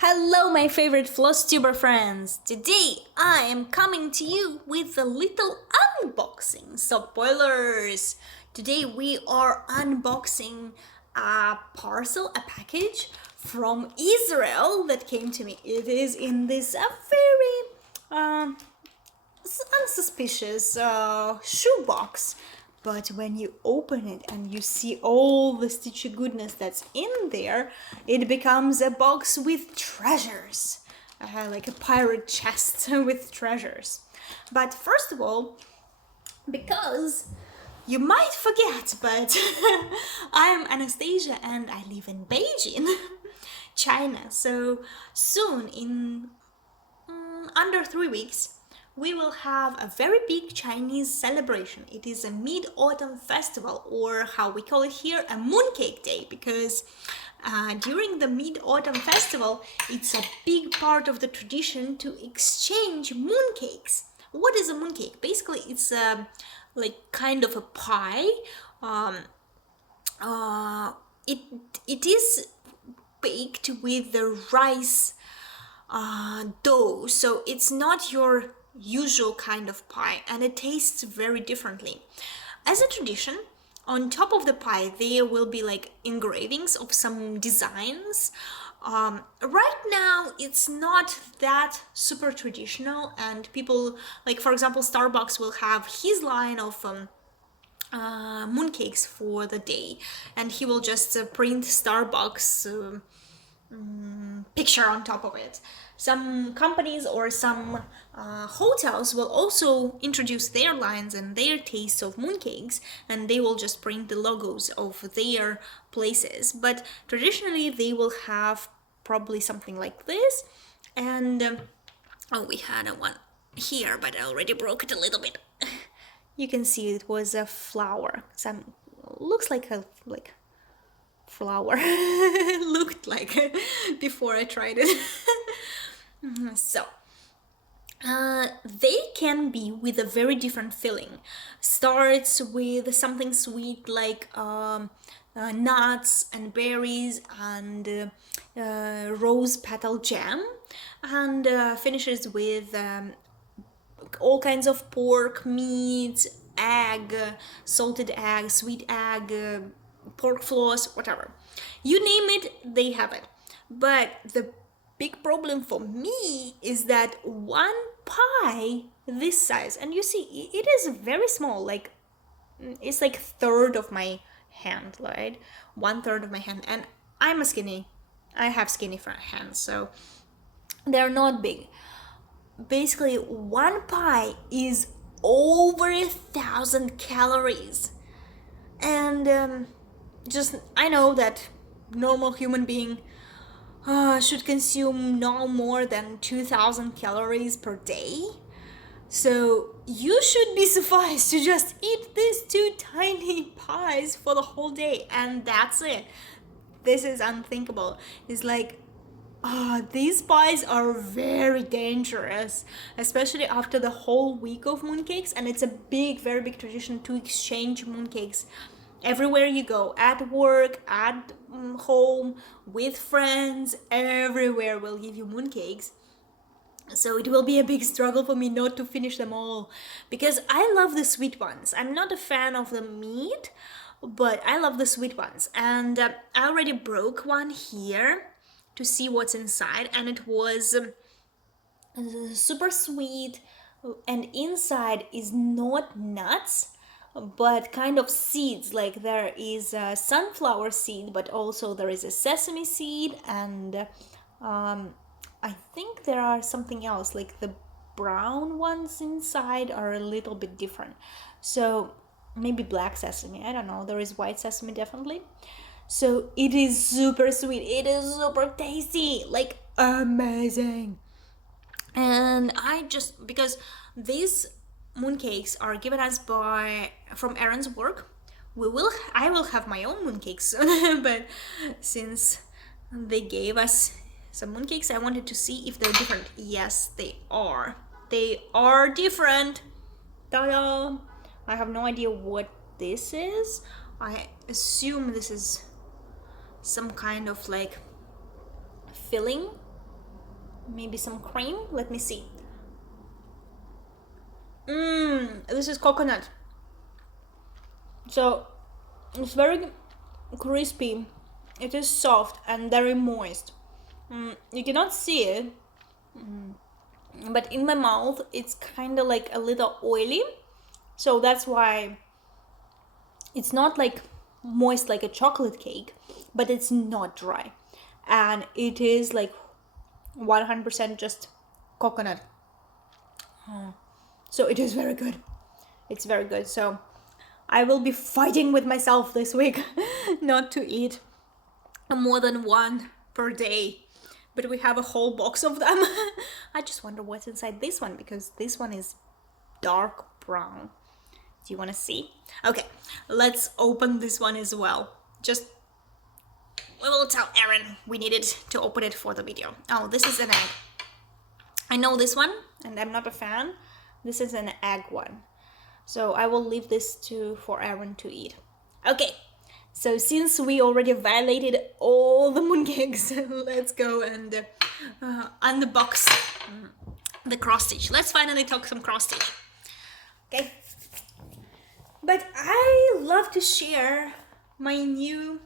Hello, my favorite FlossTuber friends! Today I am coming to you with a little unboxing. Spoilers! Today we are unboxing a parcel, a package from Israel that came to me. It is in this very unsuspicious shoebox. But when you open it and you see all the stitchy goodness that's in there, it becomes a box with treasures. Like a pirate chest with treasures. But first of all, because you might forget, but I'm Anastasia and I live in Beijing, China. So soon, in under 3 weeks, we will have a very big Chinese celebration. It is a Mid-Autumn Festival, or how we call it here, a Mooncake Day, because during the Mid-Autumn Festival, it's a big part of the tradition to exchange mooncakes. What is a mooncake? Basically, it's like kind of a pie. It is baked with the rice dough, so it's not your usual kind of pie, and it tastes very differently. As a tradition, on top of the pie there will be like engravings of some designs. Right now it's not that super traditional, and people, like for example Starbucks, will have his line of mooncakes for the day, and he will just print Starbucks picture on top of it. Some companies or some hotels will also introduce their lines and their tastes of mooncakes, and they will just print the logos of their places. But traditionally they will have probably something like this. And oh, we had a one here, but I already broke it a little bit. You can see it was a flower. Some looks like a flower looked like before I tried it. So they can be with a very different filling. Starts with something sweet like nuts and berries and rose petal jam, and finishes with all kinds of pork, meat, egg, salted egg, sweet egg, pork floss, whatever. You name it, they have it. But the big problem for me is that one pie this size, and you see it is very small, like it's like third of my hand, right? 1/3 of my hand, and I have skinny front hands, so they're not big. Basically, one pie is over 1,000 calories, and just I know that normal human being should consume no more than 2,000 calories per day. So you should be sufficed to just eat these two tiny pies for the whole day, and that's it. This is unthinkable. It's like, these pies are very dangerous, especially after the whole week of mooncakes, and it's a very big tradition to exchange mooncakes everywhere you go, at work, at home, with friends, everywhere will give you mooncakes. So it will be a big struggle for me not to finish them all, because I love the sweet ones. I'm not a fan of the meat, but I love the sweet ones. And I already broke one here to see what's inside, and it was super sweet, and inside is not nuts but kind of seeds. Like there is a sunflower seed, but also there is a sesame seed, and I think there are something else, like the brown ones inside are a little bit different, so maybe black sesame, I don't know. There is white sesame definitely. So it is super sweet, it is super tasty, like amazing. And I just, because these mooncakes are given us by from Aaron's work, I will have my own mooncakes soon. But since they gave us some mooncakes, I wanted to see if they're different. Yes, they are. They are different. Ta-da! I have no idea what this is. I assume this is some kind of like filling maybe some cream. Let me see. This is coconut. So it's very crispy. It is soft and very moist. You cannot see it, but in my mouth it's kind of like a little oily. So that's why it's not like moist like a chocolate cake, but it's not dry. And it is like 100% just coconut. So it is very good. It's very good. So I will be fighting with myself this week not to eat more than one per day. But we have a whole box of them. I just wonder what's inside this one, because this one is dark brown. Do you want to see? Okay, let's open this one as well. Just, we will tell Aaron we needed to open it for the video. Oh, this is an egg. I know this one, and I'm not a fan. This is an egg one. So I will leave this for Aaron to eat. Okay, so since we already violated all the mooncakes, let's go and unbox the cross stitch. Let's finally talk some cross stitch. Okay. But I love to share my new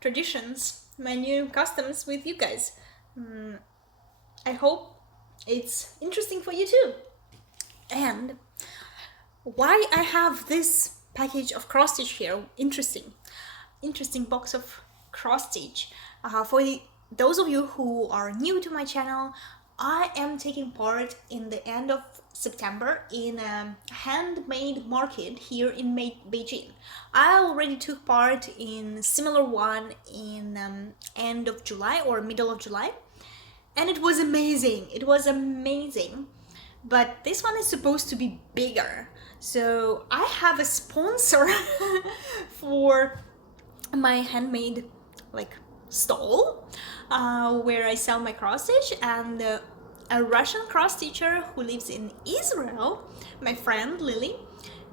traditions, my new customs with you guys. I hope it's interesting for you too. And why I have this package of cross stitch here, interesting box of cross stitch. For those of you who are new to my channel, I am taking part in the end of September in a handmade market here in Beijing. I already took part in similar one in end of July or middle of July, and it was amazing. It was amazing. But this one is supposed to be bigger. So I have a sponsor for my handmade stall where I sell my cross stitch, and a Russian cross stitcher who lives in Israel, my friend Lily,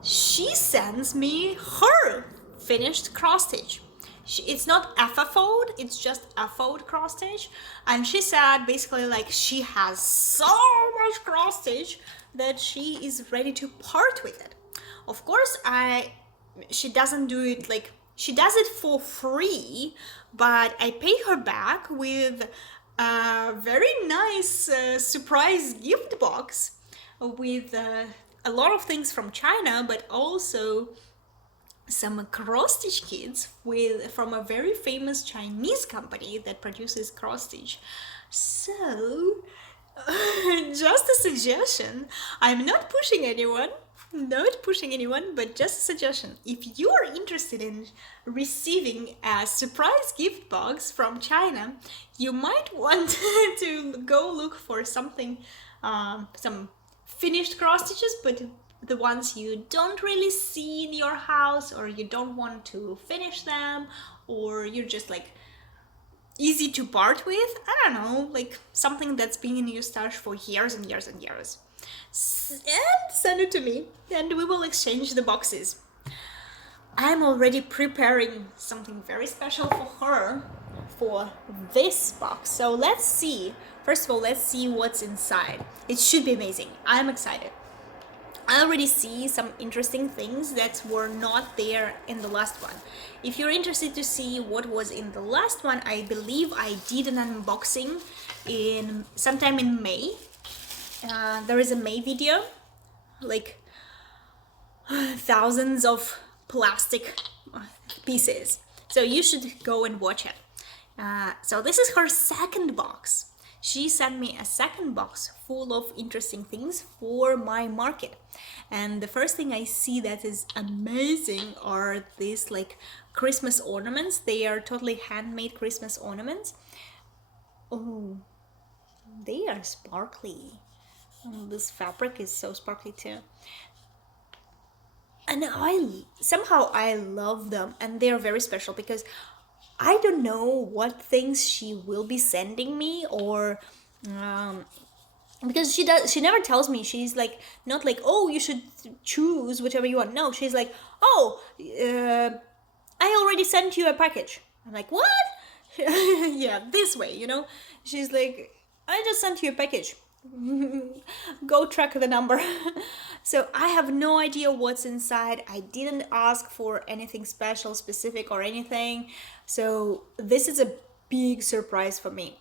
she sends me her finished cross stitch. It's not FFO'd, it's just FO'd cross stitch, and she said basically she has so much cross stitch that she is ready to part with it. Of course, she doesn't do it she does it for free, but I pay her back with a very nice surprise gift box with a lot of things from China, but also some cross stitch kits from a very famous Chinese company that produces cross stitch. So just a suggestion. I'm not pushing anyone, but just a suggestion. If you are interested in receiving a surprise gift box from China, you might want to go look for something, some finished cross stitches, but the ones you don't really see in your house, or you don't want to finish them, or you're just easy to part with. I don't know, something that's been in your stash for years and years and years. And send it to me, and we will exchange the boxes. I'm already preparing something very special for her for this box. So let's see. First of all, let's see what's inside. It should be amazing. I'm excited. I already see some interesting things that were not there in the last one. If you're interested to see what was in the last one, I believe I did an unboxing sometime in May. There is a May video, thousands of plastic pieces. So you should go and watch it. So this is her second box. She sent me a second box full of interesting things for my market. And the first thing I see that is amazing are these Christmas ornaments. They are totally handmade Christmas ornaments. Oh, they are sparkly. Oh, this fabric is so sparkly too. And I love them, and they are very special because I don't know what things she will be sending me, or because she never tells me. She's not oh, you should choose whatever you want. No, she's oh, I already sent you a package. I'm what? Yeah, this way, She's I just sent you a package. Go track the number. So I have no idea what's inside. I didn't ask for anything special, specific, or anything. So this is a big surprise for me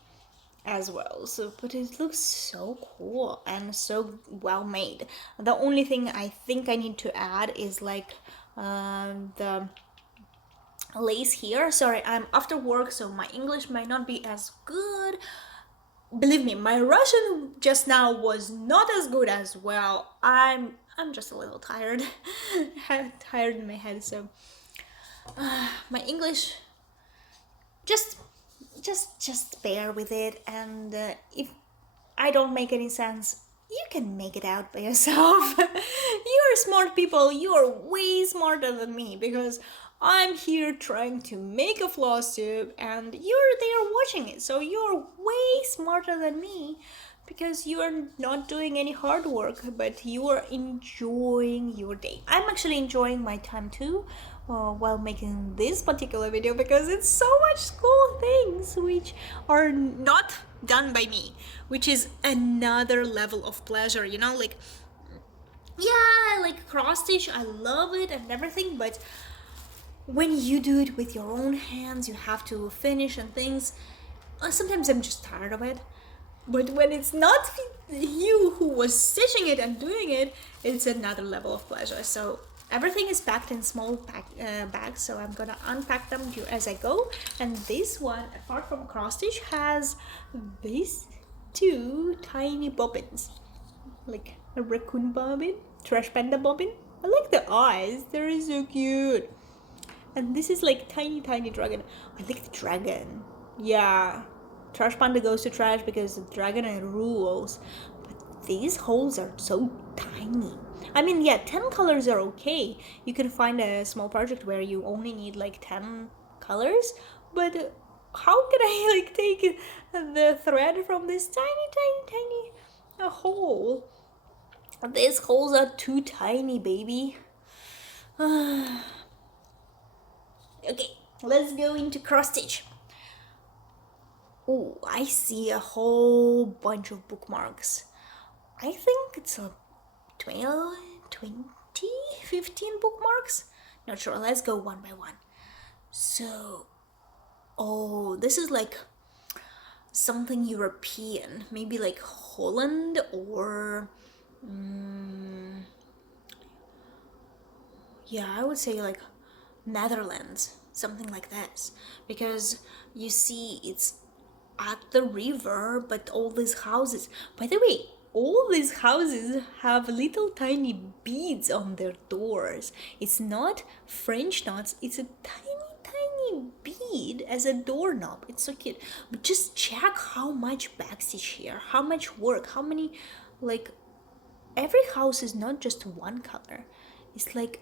as well. So, but it looks so cool and so well made. The only thing I think I need to add is like the lace here. Sorry, I'm after work, so my English might not be as good. Believe me, my Russian just now was not as good as well. I'm just a little tired, tired in my head. So my English, just just bear with it. And if I don't make any sense, you can make it out by yourself. You're smart people. You're way smarter than me because I'm here trying to make a floss tube and you're there watching it. So you're way smarter than me because you are not doing any hard work, but you are enjoying your day. I'm actually enjoying my time too while making this particular video because it's so much cool things which are not done by me, which is another level of pleasure, you know, like, yeah, like cross stitch, I love it and everything, but when you do it with your own hands, you have to finish and things. Sometimes I'm just tired of it. But when it's not you who was stitching it and doing it, it's another level of pleasure. So everything is packed in small bags, so I'm gonna unpack them as I go. And this one, apart from cross stitch, has these two tiny bobbins, like a raccoon bobbin, trash panda bobbin. I like the eyes; they're so cute. And this is like tiny dragon. I like the dragon. Yeah. Trash panda goes to trash because the dragon rules. But these holes are so tiny. I mean, yeah, 10 colors are okay. You can find a small project where you only need like 10 colors. But how can I like take the thread from this tiny hole? These holes are too tiny, baby. Okay, let's go into cross stitch. Oh, I see a whole bunch of bookmarks. I think it's a 12, 20, 15 bookmarks. Not sure, let's go one by one. So, oh, this is like something European, maybe like Holland or yeah, I would say like Netherlands, something like this, because you see it's at the river, but all these houses, by the way, all these houses have little tiny beads on their doors. It's not French knots, it's a tiny bead as a doorknob. It's so cute. But just check how much backstitch here, how much work, how many, like, every house is not just one color. It's like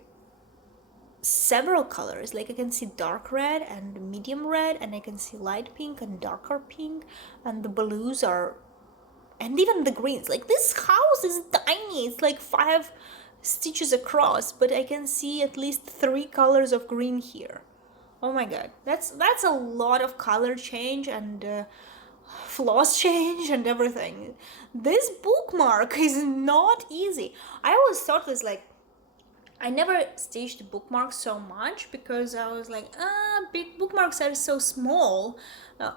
several colors. Like I can see dark red and medium red, and I can see light pink and darker pink, and the blues are, and even the greens. Like this house is tiny, it's like 5 stitches across, but I can see at least 3 colors of green here. Oh my god, that's a lot of color change and floss change and everything. This bookmark is not easy. I always thought this like, I never stitched bookmarks so much because I was like, big bookmarks are so small.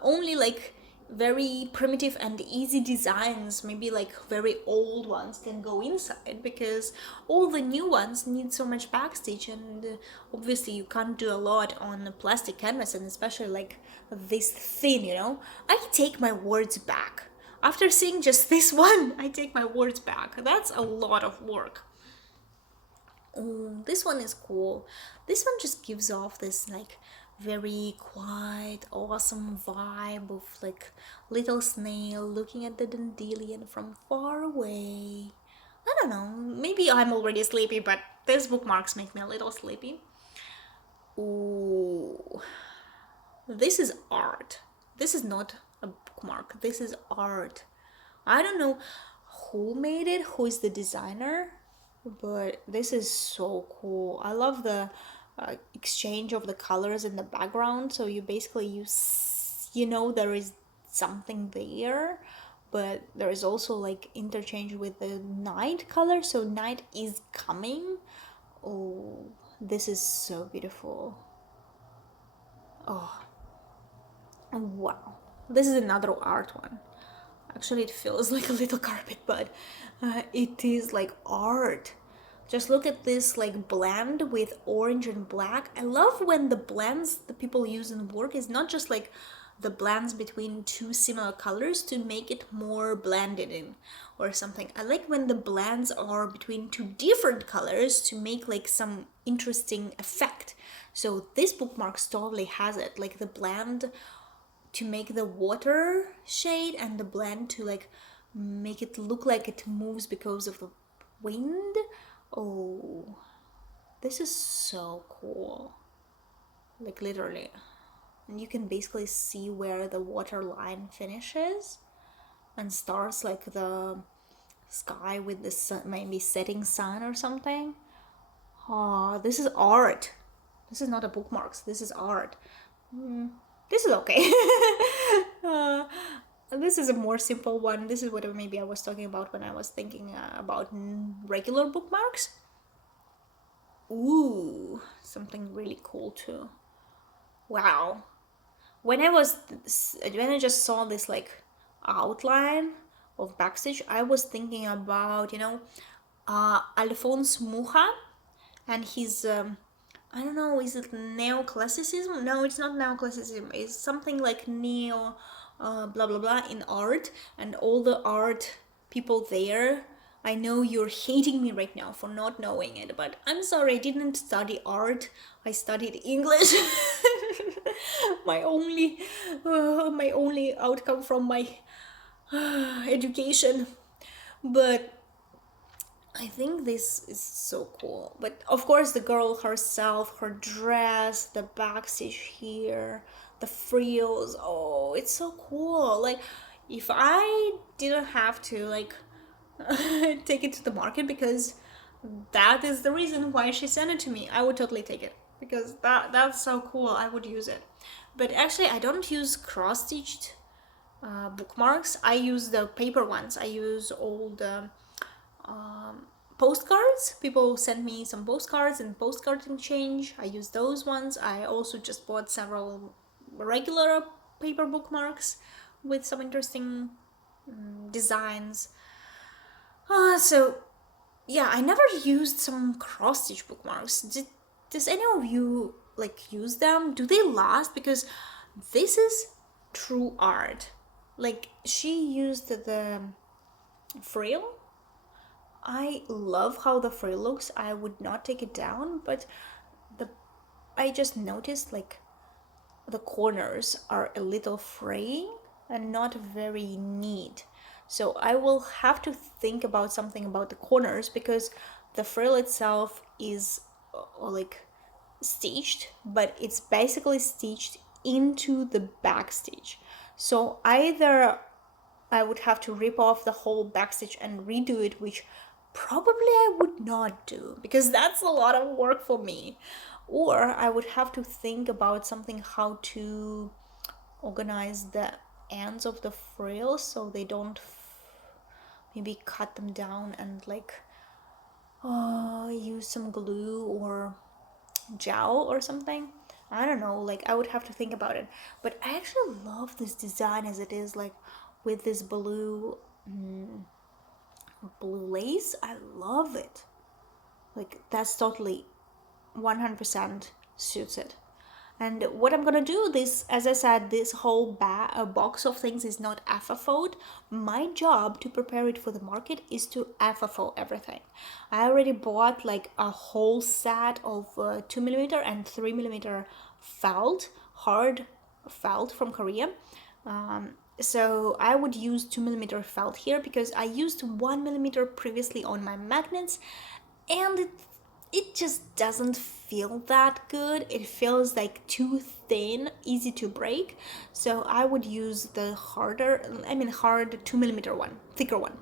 Only like very primitive and easy designs, maybe like very old ones, can go inside because all the new ones need so much backstitch, and obviously you can't do a lot on a plastic canvas, and especially like this thin, you know. I take my words back. After seeing just this one, I take my words back. That's a lot of work. Oh, this one is cool. This one just gives off this like very quiet, awesome vibe of like little snail looking at the dandelion from far away. I don't know, maybe I'm already sleepy, but these bookmarks make me a little sleepy. Ooh, this is art. This is not a bookmark, this is art. I don't know who made it, who is the designer, but this is so cool. I love the exchange of the colors in the background. So you basically you know there is something there, but there is also like interchange with the night color, so night is coming. Oh, this is so beautiful. Oh, wow. This is another art one. Actually, it feels like a little carpet, but it is like art. Just look at this like blend with orange and black. I love when the blends the people use in work is not just like the blends between two similar colors to make it more blended in or something. I like when the blends are between two different colors to make like some interesting effect. So this bookmark totally has it, like the blend to make the water shade and the blend to like make it look like it moves because of the wind. Oh, this is so cool. Like literally. And you can basically see where the water line finishes and starts like the sky with the sun, maybe setting sun or something. Oh, this is art. This is not a bookmarks. This is art. This is okay. uh, this is a more simple one. This is what maybe I was talking about when I was thinking about regular bookmarks. Ooh, something really cool too. Wow. When I just saw this like outline of Backstage, I was thinking about Alphonse Mucha and his I don't know, is it neoclassicism? No, it's not neoclassicism. It's something like neo blah blah blah in art, and all the art people there. I know you're hating me right now for not knowing it, but I'm sorry, I didn't study art. I studied English. My only outcome from my education. But I think this is so cool. But of course, the girl herself, her dress, the backstage here, the frills. Oh, it's so cool. Like, if I didn't have to, like, take it to the market because that is the reason why she sent it to me, I would totally take it because that's so cool. I would use it. But actually, I don't use cross stitched bookmarks. I use the paper ones. I use old postcards. People send me some postcards and postcard exchange. I use those ones. I also just bought several regular paper bookmarks with some interesting designs. So yeah, I never used some cross stitch bookmarks. Does any of you like use them? Do they last? Because this is true art. Like she used the frill. I love how the frill looks. I would not take it down, but the I just noticed like the corners are a little fraying and not very neat. So I will have to think about something about the corners because the frill itself is like stitched, but it's basically stitched into the back stitch. So either I would have to rip off the whole back stitch and redo it, which probably I would not do because that's a lot of work for me. Or I would have to think about something how to organize the ends of the frills so they don't maybe cut them down and like use some glue or gel or something. I don't know, like I would have to think about it. But I actually love this design as it is, like with this blue lace. I love it. Like that's totally 100% suits it. And what I'm gonna do, this, as I said, this whole box of things is not FFO'd. My job to prepare it for the market is to FFO everything. I already bought like a whole set of 2mm and 3mm felt, hard felt from Korea. So I would use 2mm felt here because I used 1mm previously on my magnets, and it just doesn't feel that good. It feels like too thin, easy to break. So I would use the hard 2mm one, thicker one.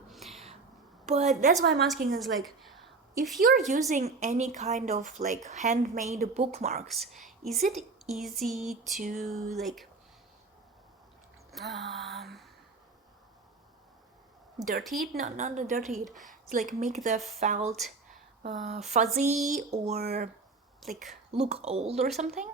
But that's why I'm asking is like, if you're using any kind of like handmade bookmarks, is it easy to like dirty it, not dirty it. It's like make the felt fuzzy or like look old or something.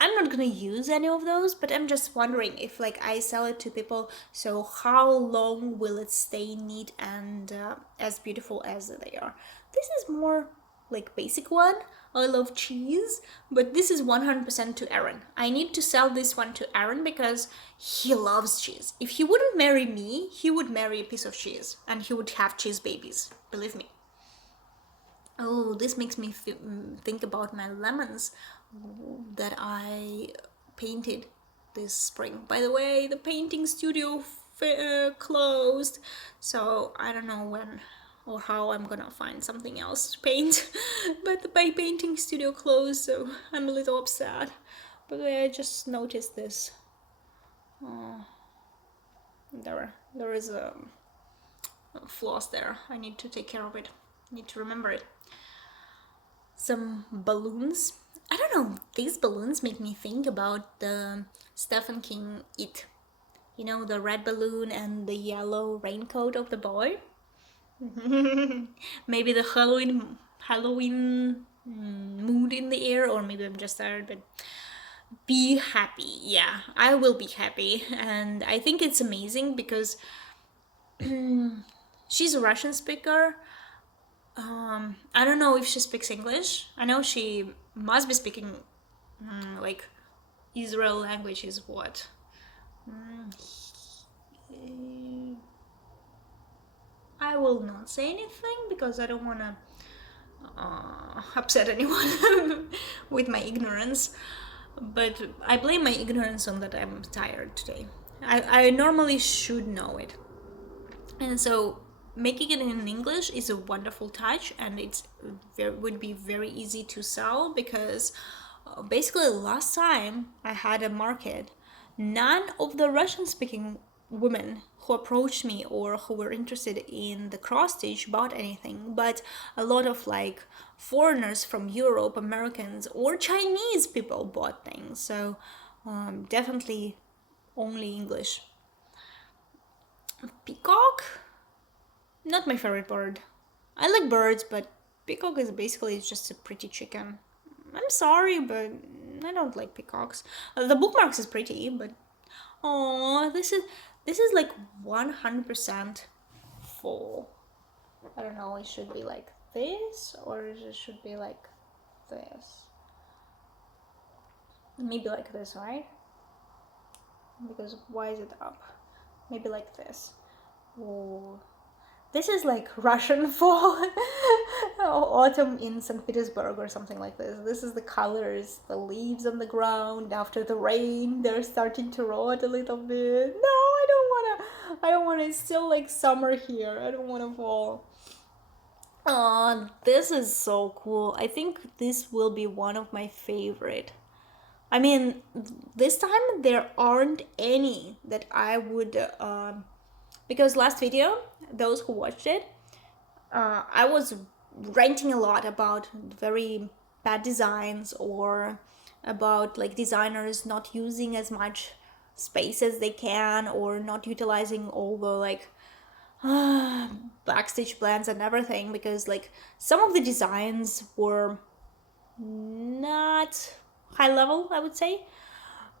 I'm not gonna use any of those, but I'm just wondering if like I sell it to people, so how long will it stay neat and as beautiful as they are? This is more like basic one. I love cheese, but this is 100% to Aaron. I need to sell this one to Aaron because he loves cheese. If he wouldn't marry me, he would marry a piece of cheese and he would have cheese babies. Believe me. Oh, this makes me think about my lemons that I painted this spring. By the way, the painting studio closed, so I don't know when or how I'm gonna find something else to paint. But the painting studio closed, so I'm a little upset. By the way, I just noticed this. There is a floss there. I need to take care of it. I need to remember it. Some balloons. I don't know, these balloons make me think about the Stephen King It. You know, the red balloon and the yellow raincoat of the boy. Maybe the Halloween mood in the air, or maybe I'm just tired, but be happy. Yeah, I will be happy. And I think it's amazing because she's a Russian speaker. I don't know if she speaks English. I know she must be speaking like Israel language is what? I will not say anything because I don't want to upset anyone with my ignorance. But I blame my ignorance on that I'm tired today. I normally should know it. And so making it in English is a wonderful touch, and would be very easy to sell because basically last time I had a market, none of the Russian speaking women who approached me or who were interested in the cross stitch bought anything, but a lot of like foreigners from Europe, Americans, or Chinese people bought things. So definitely only English. Peacock, not my favorite bird. I like birds, but peacock is basically just a pretty chicken. I'm sorry, but I don't like peacocks. The bookmarks is pretty, but oh, this is like 100% full. I don't know. It should be like this, or it should be like this. Maybe like this, right? Because why is it up? Maybe like this. Oh, this is like Russian fall. Autumn in St. Petersburg or something like this. This is the colors, the leaves on the ground after the rain. They're starting to rot a little bit. No, I don't wanna. It's still like summer here. I don't wanna fall. This is so cool. I think this will be one of my favorite. I mean, this time there aren't any that I would because last video, those who watched it, I was ranting a lot about very bad designs or about like designers not using as much space as they can or not utilizing all the like backstage plans and everything, because like some of the designs were not high level, I would say.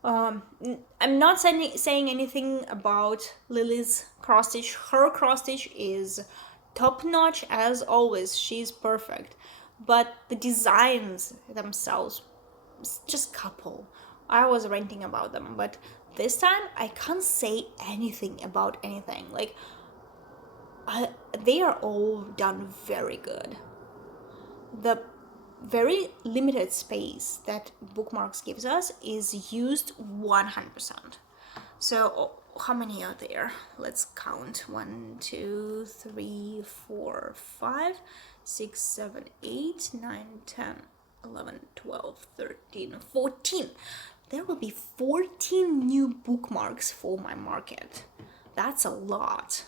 I'm not saying anything about Lily's cross stitch. Her cross stitch is top notch as always. She's perfect, but the designs themselves, just couple. I was ranting about them, but this time I can't say anything about anything. Like, they are all done very good. The very limited space that bookmarks gives us is used 100%. So how many are there? Let's count. 1, 2, 3, 4, 5, 6, 7, 8, 9, 10, 11, 12, 13, 14. There will be 14 new bookmarks for my market. That's a lot.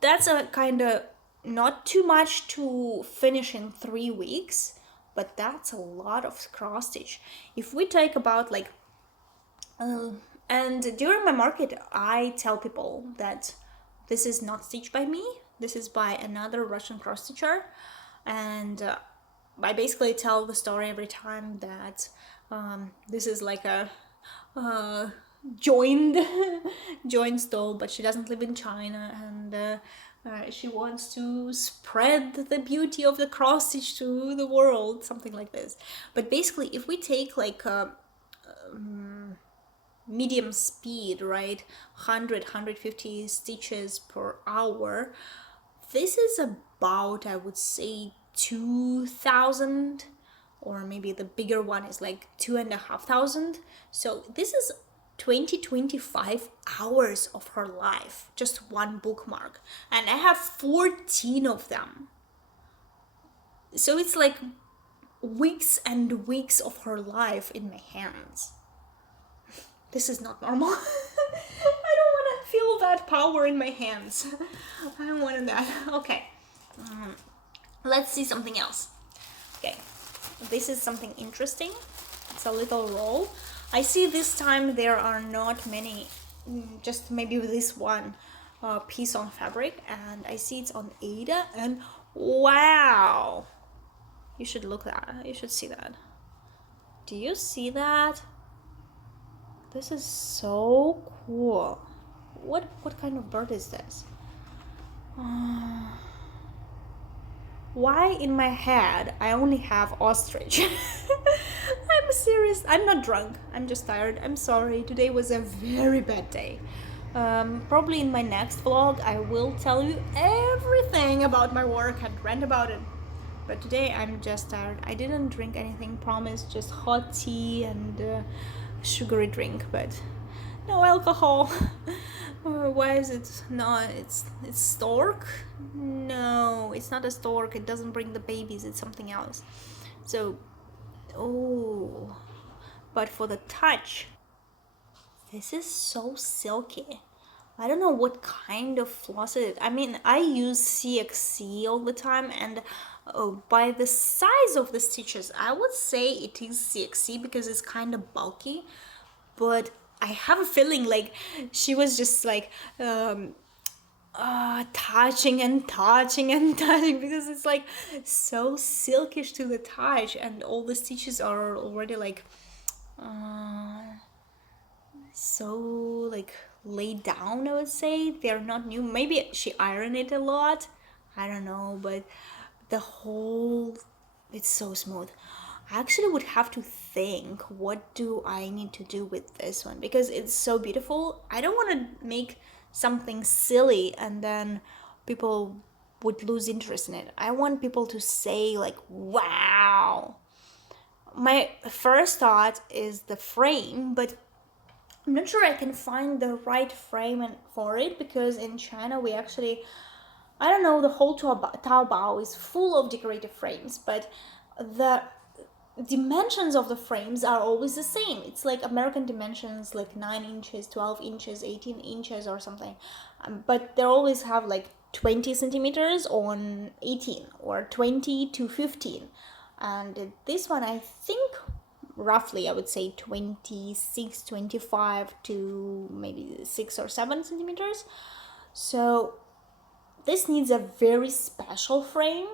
That's a kind of not too much to finish in 3 weeks, but that's a lot of cross stitch. If we take about like and during my market I tell people that This is not stitched by me. This is by another Russian cross stitcher, and I basically tell the story every time that this is like a joined joined stole, but she doesn't live in China, and she wants to spread the beauty of the cross stitch to the world, something like this. But basically, if we take like a medium speed, right, 150 stitches per hour, this is about, I would say, 2,000, or maybe the bigger one is like 2,500. So this is 25 hours of her life, just one bookmark, and I have 14 of them. So it's like weeks and weeks of her life in my hands. This is not normal. I don't want to feel that power in my hands. I don't want that. Okay. Let's see something else. Okay. This is something interesting. It's a little roll. I see this time there are not many, just maybe this one piece on fabric, and I see it's on Ada, and wow. You should look at that. You should see that. Do you see that? This is so cool. What kind of bird is this? Why in my head I only have ostrich? I'm serious. I'm not drunk. I'm just tired. I'm sorry. Today was a very bad day. Probably in my next vlog I will tell you everything about my work and rant about it. But today I'm just tired. I didn't drink anything, promise, just hot tea and sugary drink, but no alcohol. Why is it not? It's stork? No, it's not a stork. It doesn't bring the babies. It's something else. So, oh, but for the touch, this is so silky. I don't know what kind of floss it is. I mean, I use CXC all the time, and by the size of the stitches, I would say it is CXC because it's kind of bulky. But I have a feeling like she was just like touching and touching and touching, because it's like so silkish to the touch, and all the stitches are already like so like laid down. I would say they're not new. Maybe she ironed it a lot, I don't know, but the whole, it's so smooth. I actually would have to think, what do I need to do with this one, because it's so beautiful. I don't want to make something silly and then people would lose interest in it. I want people to say like, wow. My first thought is the frame, but I'm not sure I can find the right frame for it, because in China we actually, I don't know, the whole Taobao is full of decorative frames, but the dimensions of the frames are always the same. It's like American dimensions, like 9 inches, 12 inches, 18 inches or something. But they always have like 20 centimeters on 18, or 20 to 15. And this one, I think, roughly, I would say 26, 25 to maybe 6 or 7 centimeters. So this needs a very special frame,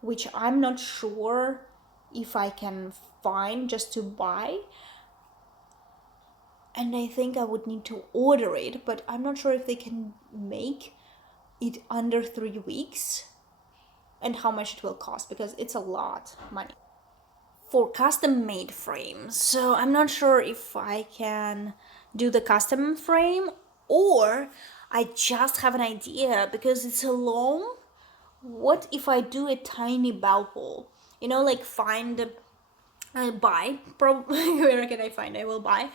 which I'm not sure if I can find just to buy. And I think I would need to order it, but I'm not sure if they can make it under 3 weeks and how much it will cost, because it's a lot of money for custom made frames. So I'm not sure if I can do the custom frame, or I just have an idea, because it's a long, what if I do a tiny bow pull? You know, like buy, where can I find? I will buy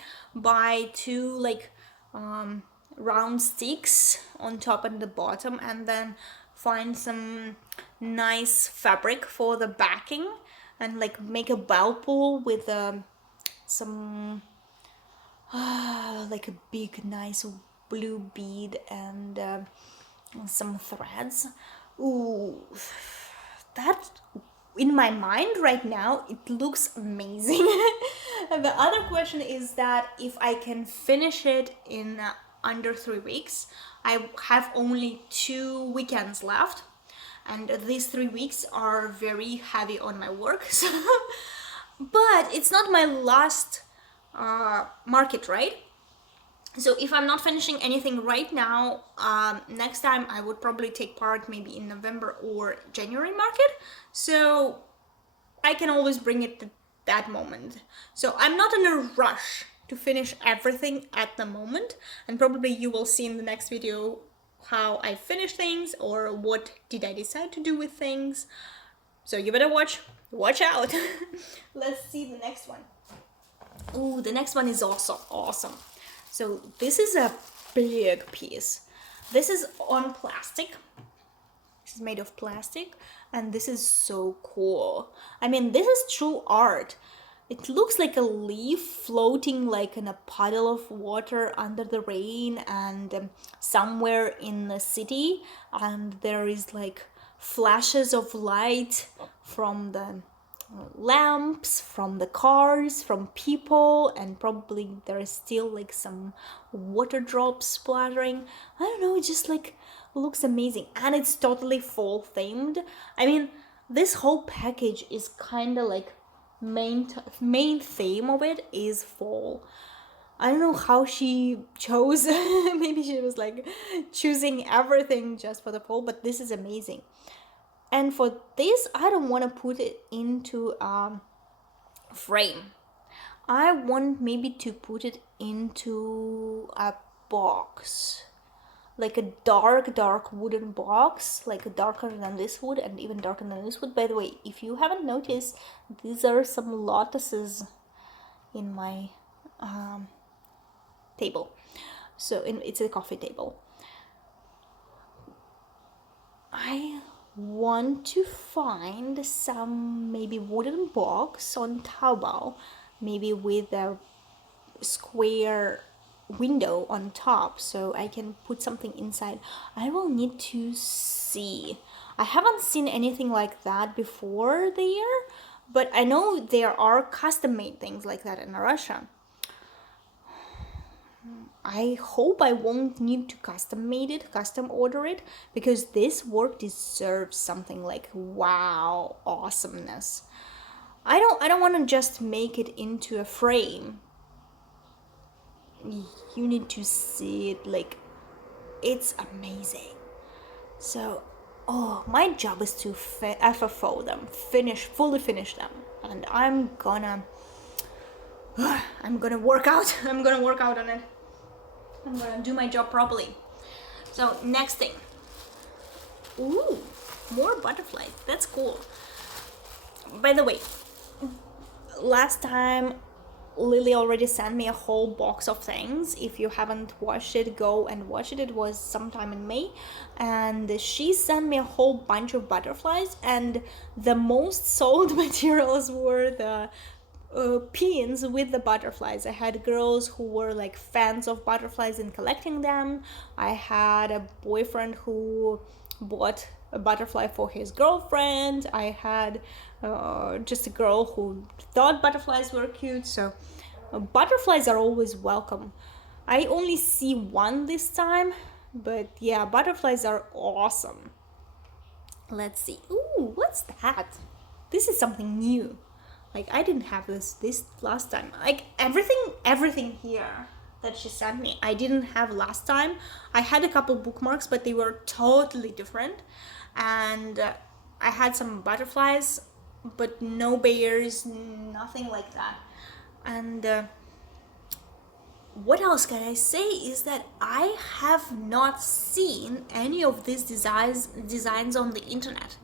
2 like round sticks on top and the bottom, and then find some nice fabric for the backing, and like make a bow pull with some like a big nice blue bead and some threads. Ooh, that, in my mind right now, it looks amazing. And the other question is that if I can finish it in under 3 weeks. I have only 2 weekends left, and these 3 weeks are very heavy on my work. So, but it's not my last market, right? So if I'm not finishing anything right now, next time I would probably take part maybe in November or January market. So I can always bring it to that moment. So I'm not in a rush to finish everything at the moment, and probably you will see in the next video how I finish things or what did I decide to do with things. So you better watch out. Let's see the next one. Ooh, the next one is also awesome. So this is a big piece. This is on plastic. This is made of plastic, and this is so cool. I mean, this is true art. It looks like a leaf floating like in a puddle of water under the rain, and somewhere in the city, and there is like flashes of light from the lamps, from the cars, from people, and probably there is still like some water drops splattering. I don't know, it just like looks amazing, and it's totally fall themed. I mean, this whole package is kind of like main theme of it is fall. I don't know how she chose. Maybe she was like choosing everything just for the fall, but this is amazing. And for this, I don't want to put it into a frame. I want maybe to put it into a box, like a dark wooden box, like darker than this wood and even darker than this wood. By the way, if you haven't noticed, these are some lotuses in my table. So it's a coffee table. I want to find some maybe wooden box on Taobao, maybe with a square window on top, so I can put something inside. I will need to see. I haven't seen anything like that before there, but I know there are custom made things like that in Russia. I hope I won't need to custom order it, because this work deserves something like wow awesomeness. I don't want to just make it into a frame. You need to see it, like it's amazing. So, my job is to FFO them, fully finish them, and I'm gonna work out. I'm gonna work out on it. I'm gonna do my job properly. So next thing. Ooh, more butterflies. That's cool. By the way, last time Lily already sent me a whole box of things. If you haven't watched it, go and watch it. It was sometime in May, and she sent me a whole bunch of butterflies, and the most sold materials were the pins with the butterflies. I had girls who were like fans of butterflies and collecting them. I had a boyfriend who bought a butterfly for his girlfriend. I had just a girl who thought butterflies were cute. So butterflies are always welcome. I only see one this time, but yeah, butterflies are awesome. Let's see. Ooh, what's that? This is something new. Like, I didn't have this last time. Like, everything here that she sent me, I didn't have last time. I had a couple bookmarks, but they were totally different. And I had some butterflies, but no bears, nothing like that. And what else can I say is that I have not seen any of these designs on the internet.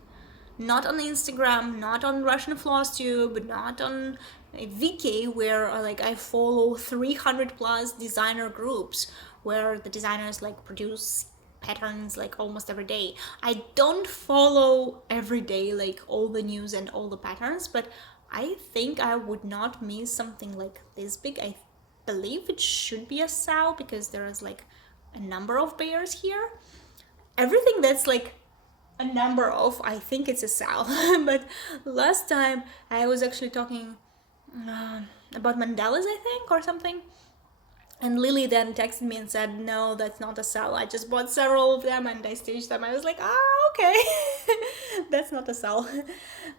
Not on Instagram, not on Russian FlossTube, not on Viki, where like I follow 300 plus designer groups where the designers like produce patterns like almost every day. I don't follow every day like all the news and all the patterns, but I think I would not miss something like this big. I believe it should be a sow because there is like a number of bears here. Everything that's like a number of, I think it's a sow. But last time I was actually talking about mandalas, I think, or something, And Lily then texted me and said, no, that's not a cell. I just bought several of them and I staged them. I was like, okay. That's not a cell.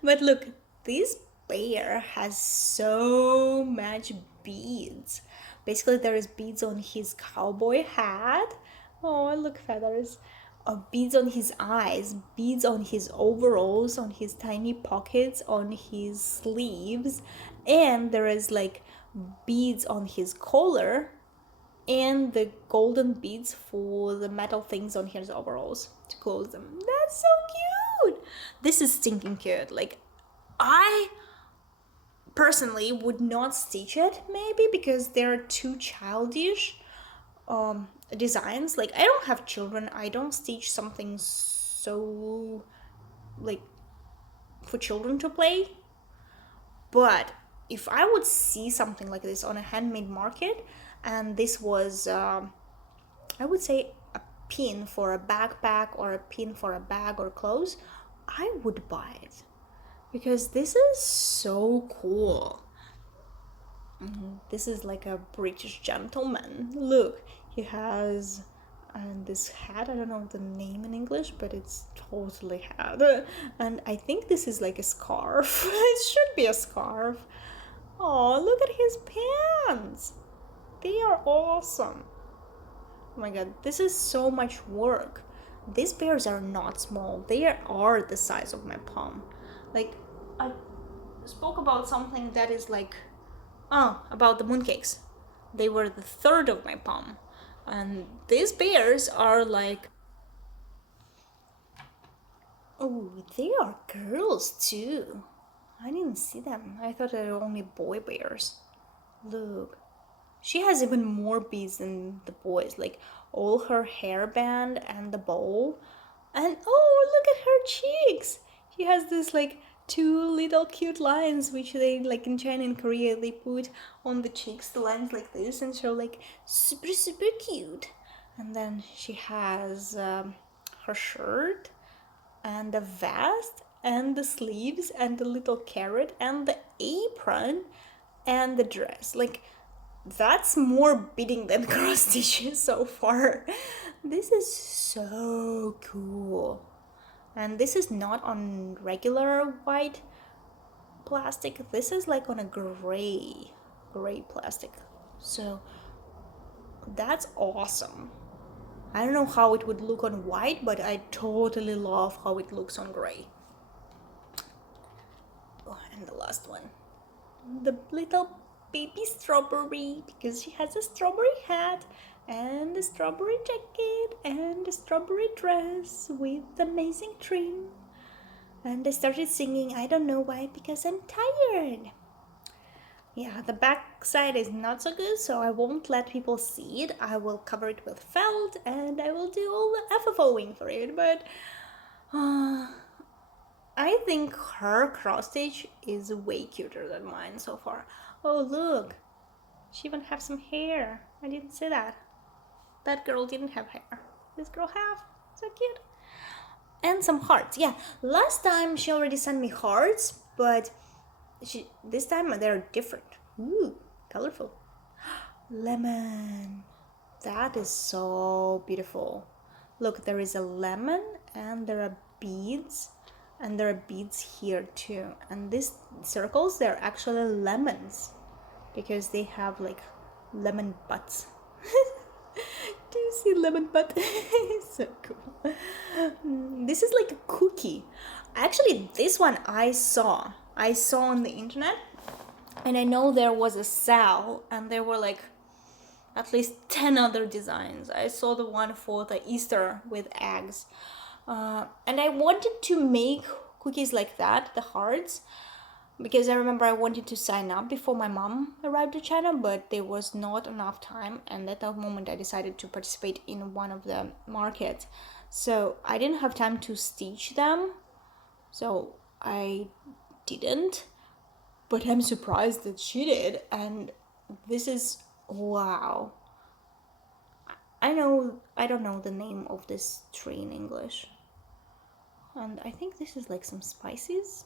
But look, this bear has so much beads. Basically, there is beads on his cowboy hat. Oh, look, feathers. Beads on his eyes, beads on his overalls, on his tiny pockets, on his sleeves, and there is like beads on his collar and the golden beads for the metal things on his overalls to close them. That's so cute. This is stinking cute. Like, I personally would not stitch it maybe because they're too childish designs. Like, I don't have children. I don't stitch something so like for children to play. But if I would see something like this on a handmade market, and this was I would say a pin for a backpack or a pin for a bag or clothes, I would buy it because this is so cool. This is like a British gentleman. Look, he has this hat. I don't know the name in English, but it's totally hat. And I think this is like a scarf. It should be a scarf. Oh, look at his pants. They are awesome. Oh my god, this is so much work. These bears are not small. They are the size of my palm. Like, I spoke about something that is like, about the mooncakes. They were the third of my palm. And these bears are like, oh, they are girls too. I didn't see them. I thought they were only boy bears. Look. She has even more beads than the boys, like all her hairband and the bow. And oh, look at her cheeks! She has this like two little cute lines, which they like in China and Korea they put on the cheeks, the lines like this, and show like super super cute. And then she has her shirt and the vest and the sleeves and the little carrot and the apron and the dress. Like, that's more beading than cross stitches so far. This is so cool. And this is not on regular white plastic. This is like on a gray plastic. So that's awesome. I don't know how it would look on white, but I totally love how it looks on gray. Oh, and the last one. The little baby strawberry, because she has a strawberry hat and a strawberry jacket and a strawberry dress with amazing trim. And I started singing, I don't know why, because I'm tired. Yeah, the back side is not so good, so I won't let people see it. I will cover it with felt and I will do all the FFOing for it, but I think her cross stitch is way cuter than mine so far. Oh, look. She even has some hair. I didn't see that. That girl didn't have hair. This girl have. So cute. And some hearts. Yeah, last time she already sent me hearts, but this time they're different. Ooh, colorful. Lemon. That is so beautiful. Look, there is a lemon and there are beads. And there are beads here too. And these circles, they're actually lemons because they have like lemon butts. Do you see lemon butt? So cool. This is like a cookie. Actually, this one I saw on the internet, and I know there was a sale and there were like at least 10 other designs. I saw the one for the Easter with eggs. And I wanted to make cookies like that, the hearts, because I remember I wanted to sign up before my mom arrived to China, but there was not enough time, and at that moment I decided to participate in one of the markets. So I didn't have time to stitch them, so I didn't, but I'm surprised that she did, and this is, wow. I don't know the name of this tree in English. And I think this is like some spices.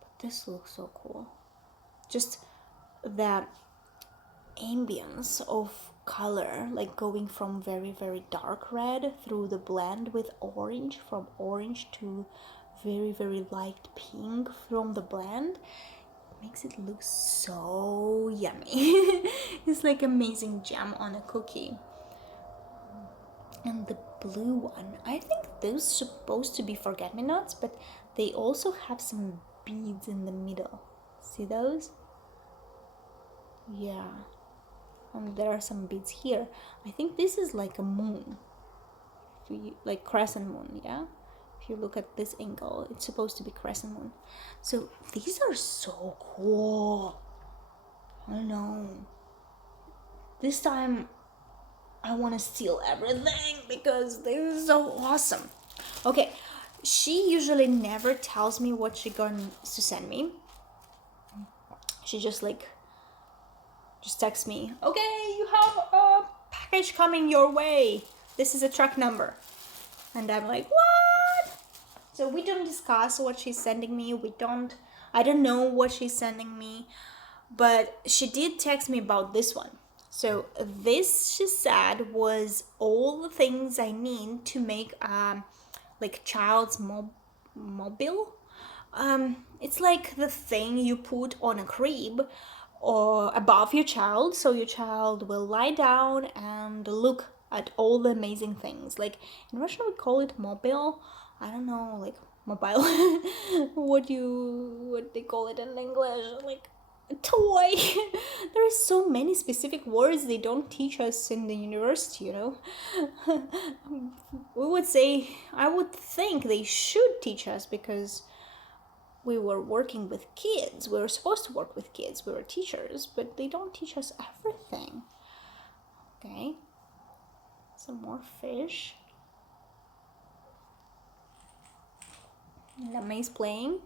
But this looks so cool. Just the ambience of color, like going from very, very dark red through the blend with orange, from orange to very, very light pink from the blend, makes it look so yummy. It's like amazing jam on a cookie. And the blue one, I think those supposed to be forget-me-nots, but they also have some beads in the middle. See those? Yeah. And there are some beads here. I think this is like a moon. Like crescent moon, yeah? If you look at this angle, it's supposed to be crescent moon. So these are so cool. I don't know. This time I want to steal everything because this is so awesome. Okay, she usually never tells me what she's going to send me. She just texts me, okay, you have a package coming your way. This is a truck number. And I'm like, what? So we don't discuss what she's sending me. I don't know what she's sending me. But she did text me about this one. So this, she said, was all the things I need to make like child's mobile. It's like the thing you put on a crib or above your child, so your child will lie down and look at all the amazing things. Like in Russian we call it mobile. I don't know, like mobile. what they call it in English, like toy. There are so many specific words they don't teach us in the university, you know. I would think they should teach us, because we were working with kids. We were supposed to work with kids. We were teachers, but they don't teach us everything. Okay, some more fish. Lama is playing.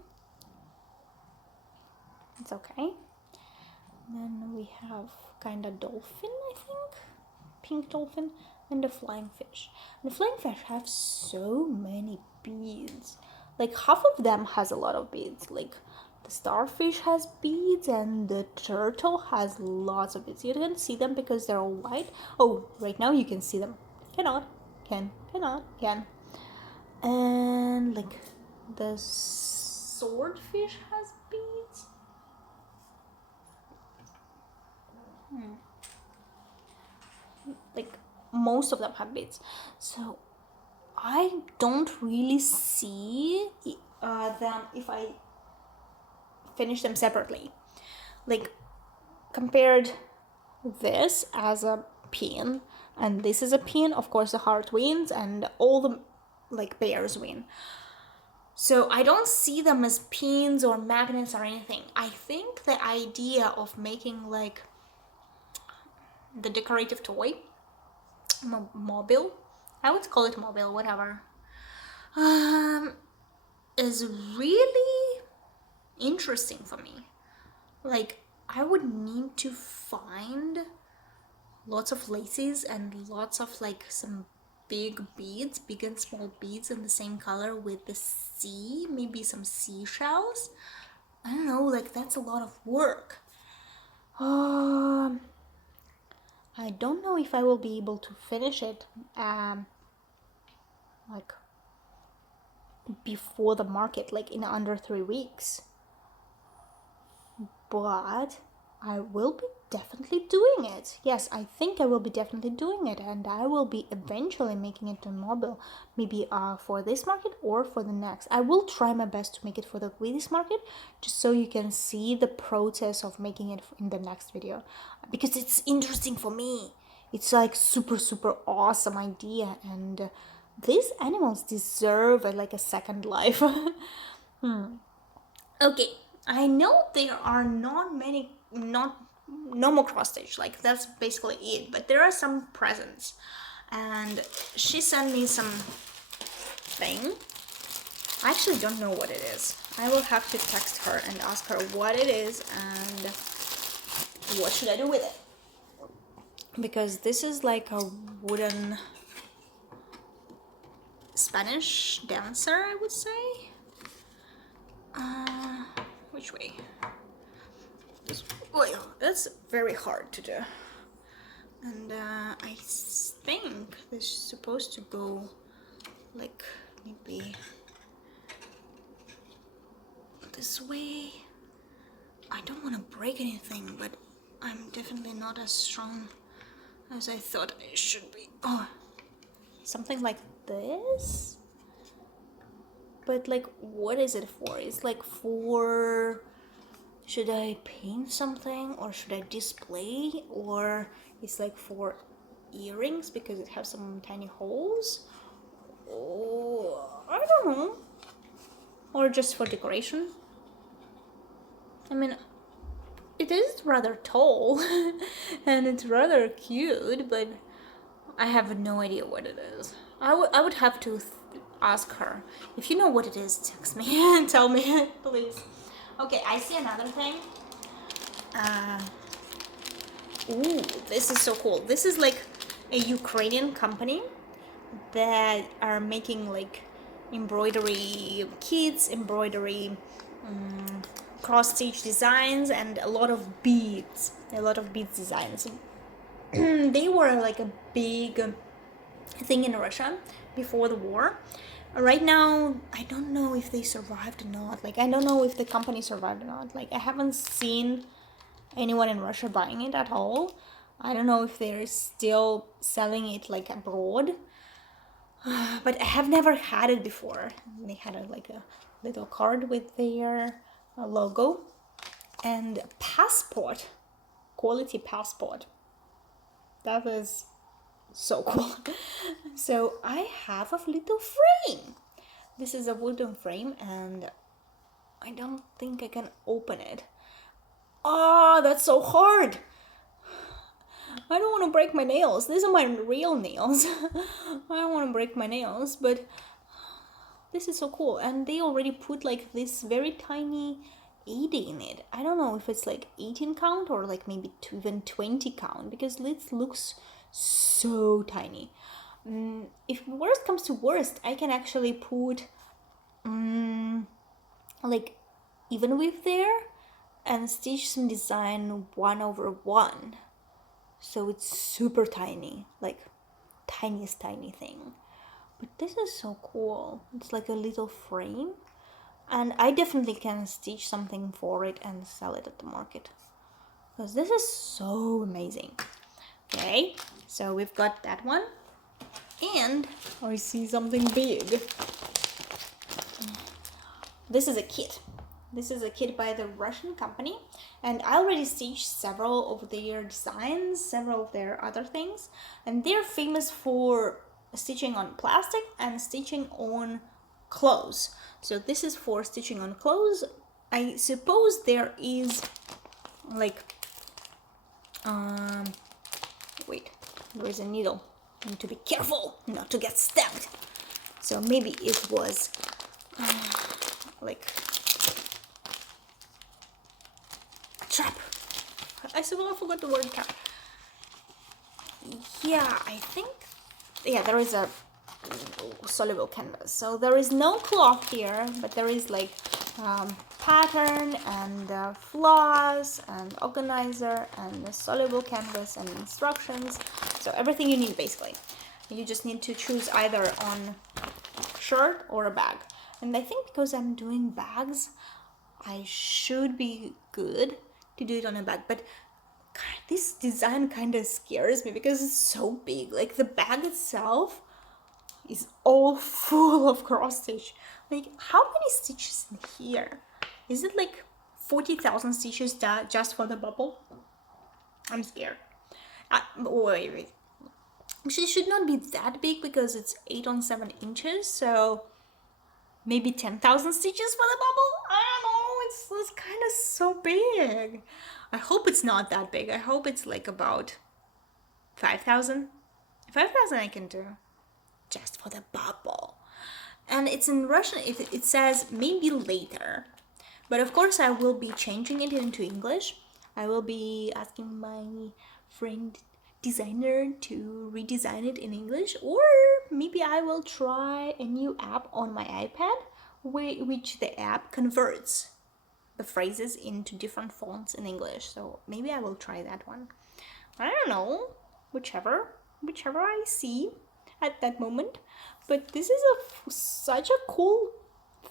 It's okay. Then we have kind of dolphin, I think, pink dolphin, and a flying fish. And the flying fish have so many beads. Like half of them has a lot of beads. Like the starfish has beads and the turtle has lots of beads. You can see them because they're all white. Oh, right now you can see them. Cannot. And like the swordfish has beads. Like most of them have beads. So I don't really see them if I finish them separately. Like compared this as a pin and this is a pin, of course the heart wins and all the like pairs win. So I don't see them as pins or magnets or anything. I think the idea of making like the decorative toy mobile, I would call it mobile, whatever, is really interesting for me. Like I would need to find lots of laces and lots of like some big beads, big and small beads in the same color with the sea, maybe some seashells. I don't know, like that's a lot of work. I don't know if I will be able to finish it like before the market, like in under 3 weeks. But I will be definitely doing it. Yes, I think I will be definitely doing it, and I will be eventually making it to mobile, maybe for this market or for the next. I will try my best to make it for the Swedish market, just so you can see the process of making it in the next video, because it's interesting for me. It's like super awesome idea, and these animals deserve like a second life. Okay, I know there are no more cross stitch, like that's basically it, but there are some presents, and she sent me some thing. I actually don't know what it is. I will have to text her and ask her what it is and what should I do with it, because this is like a wooden Spanish dancer, I would say. Which way? Oh, that's very hard to do. And I think this is supposed to go like maybe this way. I don't want to break anything, but I'm definitely not as strong as I thought I should be. Oh, something like this? But like, what is it for? It's like for... Should I paint something, or should I display, or it's like for earrings because it has some tiny holes? Oh, I don't know. Or just for decoration? I mean, it is rather tall and it's rather cute, but I have no idea what it is. I would have to ask her. If you know what it is, text me and tell me, please. Okay, I see another thing. Ooh, this is so cool. This is like a Ukrainian company that are making like embroidery kits, embroidery cross-stitch designs, and a lot of beads designs. They were like a big thing in Russia before the war. Right now, I don't know if they survived or not. Like, I don't know if the company survived or not. Like, I haven't seen anyone in Russia buying it at all. I don't know if they're still selling it like abroad. But I have never had it before. They had like a little card with their logo and a passport, quality passport. That was so cool. So I have a little frame. This is a wooden frame and I don't think I can open it. Oh, that's so hard. I don't want to break my nails. These are my real nails. I don't want to break my nails, but this is so cool. And they already put like this very tiny 80 in it. I don't know if it's like 18 count or like maybe even 20 count, because this looks so tiny. If worst comes to worst, I can actually put like even width there and stitch some design 1/1. So it's super tiny, like tiniest tiny thing. But this is so cool. It's like a little frame. And I definitely can stitch something for it and sell it at the market, because this is so amazing. Okay, so we've got that one. And I see something big. This is a kit. This is a kit by the Russian company, and I already stitched several of their designs, several of their other things, and they're famous for stitching on plastic and stitching on clothes. So this is for stitching on clothes. I suppose there is like wait, there is a needle. I need to be careful not to get stabbed. So maybe it was like trap. I forgot the word trap. Yeah, I think, yeah, there is a soluble canvas. So there is no cloth here, but there is like pattern and floss and organizer and a soluble canvas and instructions. So everything you need basically. You just need to choose either on shirt or a bag. And I think because I'm doing bags, I should be good to do it on a bag. But this design kind of scares me because it's so big. Like the bag itself is all full of cross stitch. Like, how many stitches in here? Is it like 40,000 stitches just for the bubble? I'm scared. Wait. It should not be that big because it's 8 on 7 inches, so maybe 10,000 stitches for the bubble? I don't know, it's kind of so big. I hope it's not that big. I hope it's like about 5,000. 5,000 I can do just for the bubble. And it's in Russian. It says maybe later, but of course I will be changing it into English. I will be asking my friend designer to redesign it in English, or maybe I will try a new app on my iPad which the app converts the phrases into different fonts in English. So maybe I will try that one. I don't know. whichever I see at that moment. But this is such a cool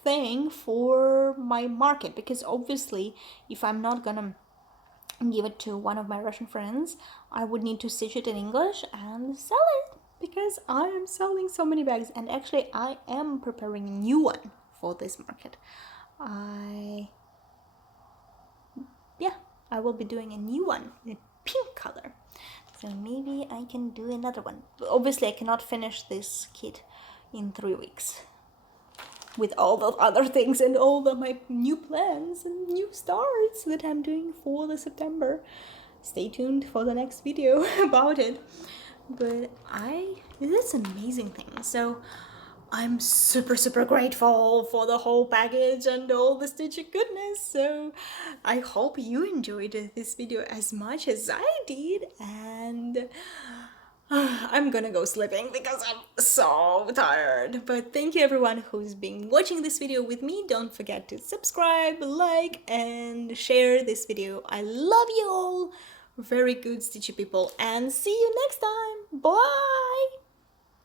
thing for my market, because obviously if I'm not gonna give it to one of my Russian friends, I would need to stitch it in English and sell it, because I am selling so many bags. And actually I am preparing a new one for this market. I will be doing a new one in a pink color, so maybe I can do another one. But obviously I cannot finish this kit in 3 weeks with all the other things and all my new plans and new starts that I'm doing for the September. Stay tuned for the next video about it. But it's an amazing thing. So I'm super grateful for the whole package and all the stitching goodness. So I hope you enjoyed this video as much as I did, and I'm gonna go sleeping because I'm so tired. But thank you everyone who's been watching this video with me. Don't forget to subscribe, like, and share this video. I love you all. Very good stitchy people, and see you next time. Bye.